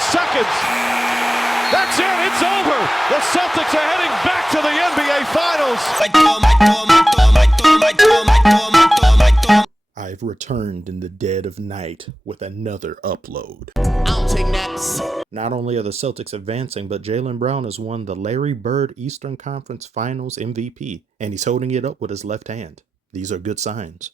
seconds. That's it. It's over. The Celtics are heading back to the NBA Finals. I've returned in the dead of night with another upload. I'll take naps. Not only are the Celtics advancing, but Jaylen Brown has won the Larry Bird Eastern Conference Finals MVP, and he's holding it up with his left hand. These are good signs.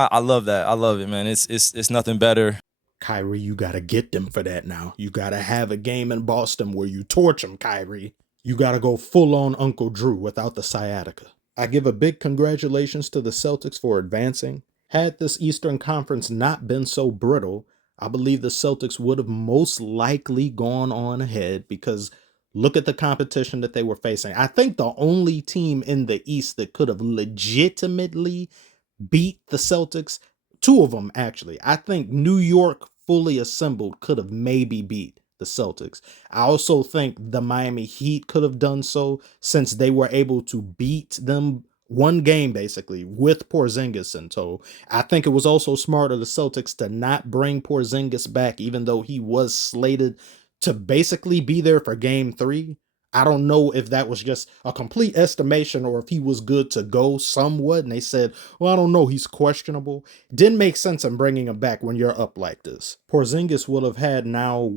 I love that. I love it, man. It's nothing better. Kyrie, you gotta get them for that now. You gotta have a game in Boston where you torch them, Kyrie. You gotta go full on Uncle Drew without the sciatica. I give a big congratulations to the Celtics for advancing. Had this Eastern Conference not been so brittle, I believe the Celtics would have most likely gone on ahead because look at the competition that they were facing. I think the only team in the East that could have legitimately beat the Celtics, two of them actually. I think New York fully assembled could have maybe beat the Celtics. I also think the Miami Heat could have done so since they were able to beat them one game basically with Porzingis in tow. I think it was also smart of the Celtics to not bring Porzingis back even though he was slated to basically be there for game 3. I don't know if that was just a complete estimation or if he was good to go somewhat. And they said, well, I don't know, he's questionable. Didn't make sense in bringing him back when you're up like this. Porzingis will have had now,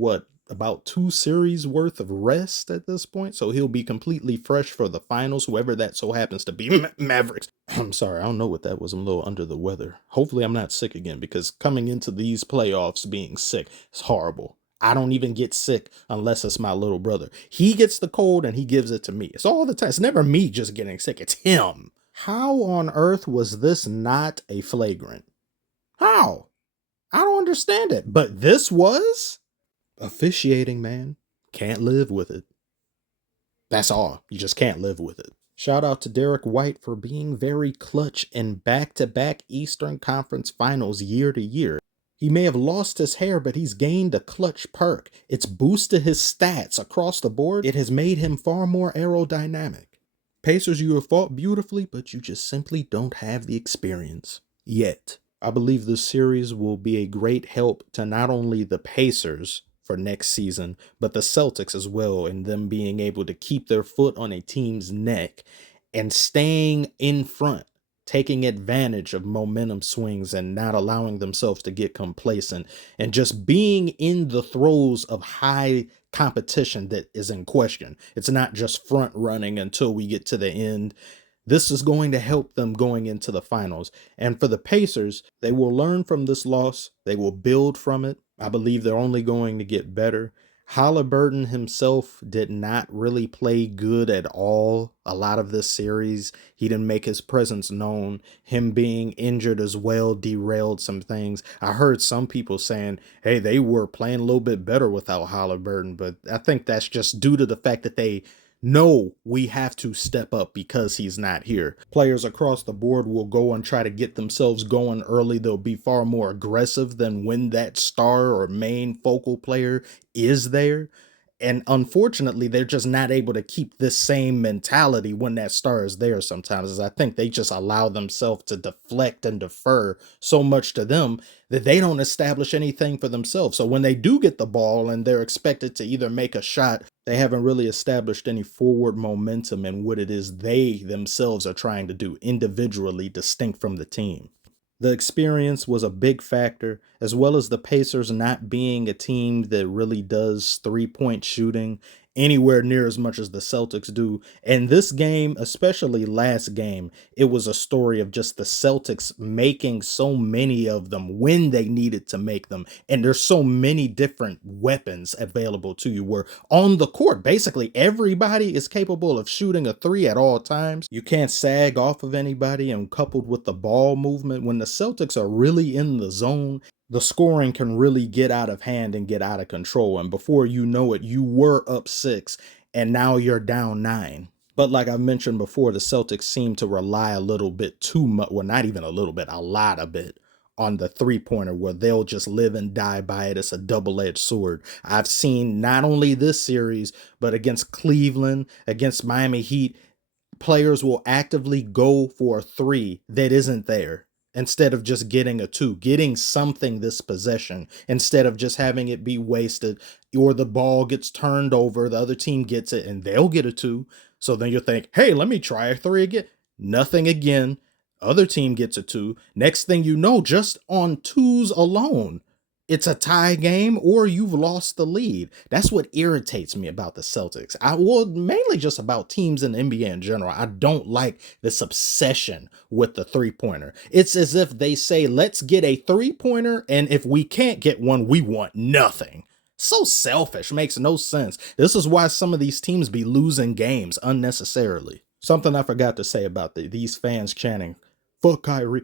about 2 series worth of rest at this point. So he'll be completely fresh for the finals, whoever that so happens to be. Mavericks. I'm sorry, I don't know what that was. I'm a little under the weather. Hopefully I'm not sick again because coming into these playoffs being sick is horrible. I don't even get sick unless it's my little brother. He gets the cold and he gives it to me. It's all the time. It's never me just getting sick. It's him. How on earth was this not a flagrant? How? I don't understand it. But this was? Officiating, man. Can't live with it. That's all. You just can't live with it. Shout out to Derek White for being very clutch in back-to-back Eastern Conference Finals year to year. He may have lost his hair, but he's gained a clutch perk. It's boosted his stats across the board. It has made him far more aerodynamic. Pacers, you have fought beautifully, but you just simply don't have the experience yet. I believe this series will be a great help to not only the Pacers for next season, but the Celtics as well, and them being able to keep their foot on a team's neck and staying in front, taking advantage of momentum swings and not allowing themselves to get complacent and just being in the throes of high competition that is in question. It's not just front running until we get to the end. This is going to help them going into the finals. And for the Pacers, they will learn from this loss. They will build from it. I believe they're only going to get better. Halliburton himself did not really play good at all a lot of this series. He didn't make his presence known. Him being injured as well derailed some things. I heard some people saying, hey, they were playing a little bit better without Halliburton, but I think that's just due to the fact that they know we have to step up because he's not here. Players across the board will go and try to get themselves going early. They'll be far more aggressive than when that star or main focal player is there. And unfortunately, they're just not able to keep this same mentality when that star is there sometimes. As I think they just allow themselves to deflect and defer so much to them that they don't establish anything for themselves. So when they do get the ball and they're expected to either make a shot, they haven't really established any forward momentum in what it is they themselves are trying to do individually, distinct from the team. The experience was a big factor, as well as the Pacers not being a team that really does three-point shooting anywhere near as much as the Celtics do. And this game, especially last game, it was a story of just the Celtics making so many of them when they needed to make them. And there's so many different weapons available to you where on the court, basically everybody is capable of shooting a 3 at all times. You can't sag off of anybody, and coupled with the ball movement, when the Celtics are really in the zone, the scoring can really get out of hand and get out of control. And before you know it, you were up 6 and now you're down 9. But like I mentioned before, the Celtics seem to rely a little bit too much, well, not even a little bit, a lot of it, on the three-pointer where they'll just live and die by it. It's a double-edged sword. I've seen not only this series, but against Cleveland, against Miami Heat, players will actively go for a 3 that isn't there. instead of just getting a 2, getting something this possession instead of just having it be wasted, or the ball gets turned over, the other team gets it and they'll get a 2. So then you'll think, hey, let me try a 3 again. Nothing again. Other team gets a 2. Next thing you know, just on 2s alone, it's a tie game or you've lost the lead. That's what irritates me about the Celtics. Mainly just about teams in the NBA in general. I don't like this obsession with the 3-pointer. It's as if they say, let's get a 3-pointer, and if we can't get one, we want nothing. So selfish, makes no sense. This is why some of these teams be losing games unnecessarily. Something I forgot to say about these fans chanting, fuck Kyrie.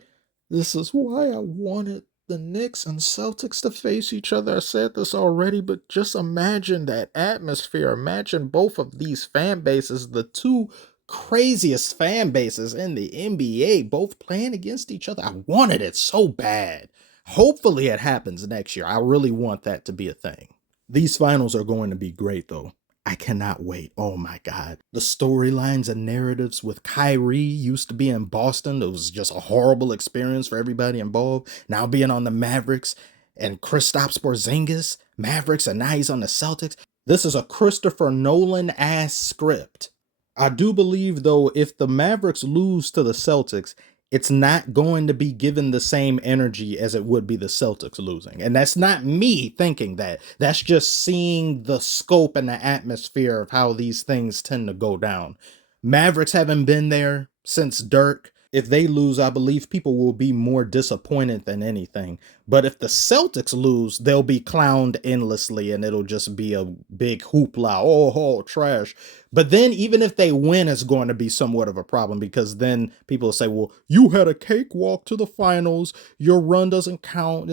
This is why I wanted the Knicks and Celtics to face each other. I said this already, but just imagine that atmosphere. Imagine both of these fan bases, the two craziest fan bases in the NBA, both playing against each other. I wanted it so bad. Hopefully it happens next year. I really want that to be a thing. These finals are going to be great, though. I cannot wait. Oh my God. The storylines and narratives with Kyrie used to be in Boston. It was just a horrible experience for everybody involved. Now being on the Mavericks and Kristaps Porzingis, Mavericks, and now he's on the Celtics. This is a Christopher Nolan-ass script. I do believe, though, if the Mavericks lose to the Celtics, it's not going to be given the same energy as it would be the Celtics losing. And that's not me thinking that. That's just seeing the scope and the atmosphere of how these things tend to go down. Mavericks haven't been there since Dirk. If they lose, I believe people will be more disappointed than anything. But if the Celtics lose, they'll be clowned endlessly and it'll just be a big hoopla. Oh, trash. But then even if they win, it's going to be somewhat of a problem, because then people will say, well, you had a cakewalk to the finals. Your run doesn't count.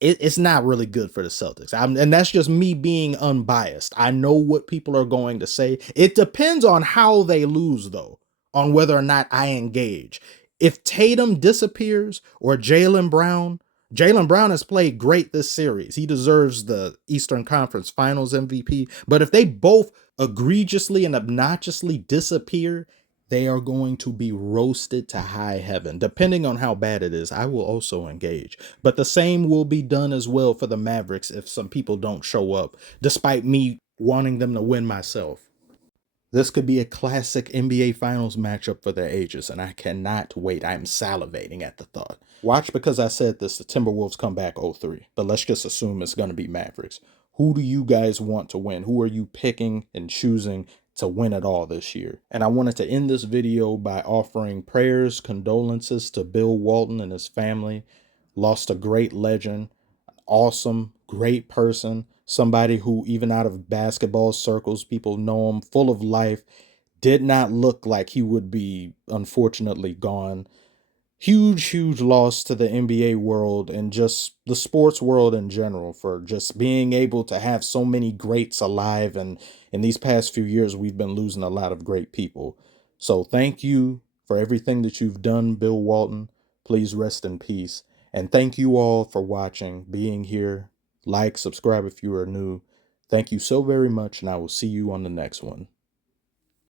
It's not really good for the Celtics. And that's just me being unbiased. I know what people are going to say. It depends on how they lose, though, on whether or not I engage. If Tatum disappears or Jaylen Brown has played great this series. He deserves the Eastern Conference Finals MVP. But if they both egregiously and obnoxiously disappear, they are going to be roasted to high heaven. Depending on how bad it is, I will also engage. But the same will be done as well for the Mavericks if some people don't show up, despite me wanting them to win myself. This could be a classic NBA Finals matchup for the ages, and I cannot wait. I'm salivating at the thought. Watch because I said this, the Timberwolves come back 0-3, but let's just assume it's going to be Mavericks. Who do you guys want to win? Who are you picking and choosing to win it all this year? And I wanted to end this video by offering prayers, condolences to Bill Walton and his family. Lost a great legend, awesome, great person, somebody who even out of basketball circles, people know him, full of life, did not look like he would be unfortunately gone. Huge loss to the NBA world and just the sports world in general for just being able to have so many greats alive. And in these past few years, we've been losing a lot of great people. So thank you for everything that you've done, Bill Walton. Please rest in peace. And thank you all for watching, being here. Like, subscribe if you are new. Thank you so very much, and I will see you on the next one.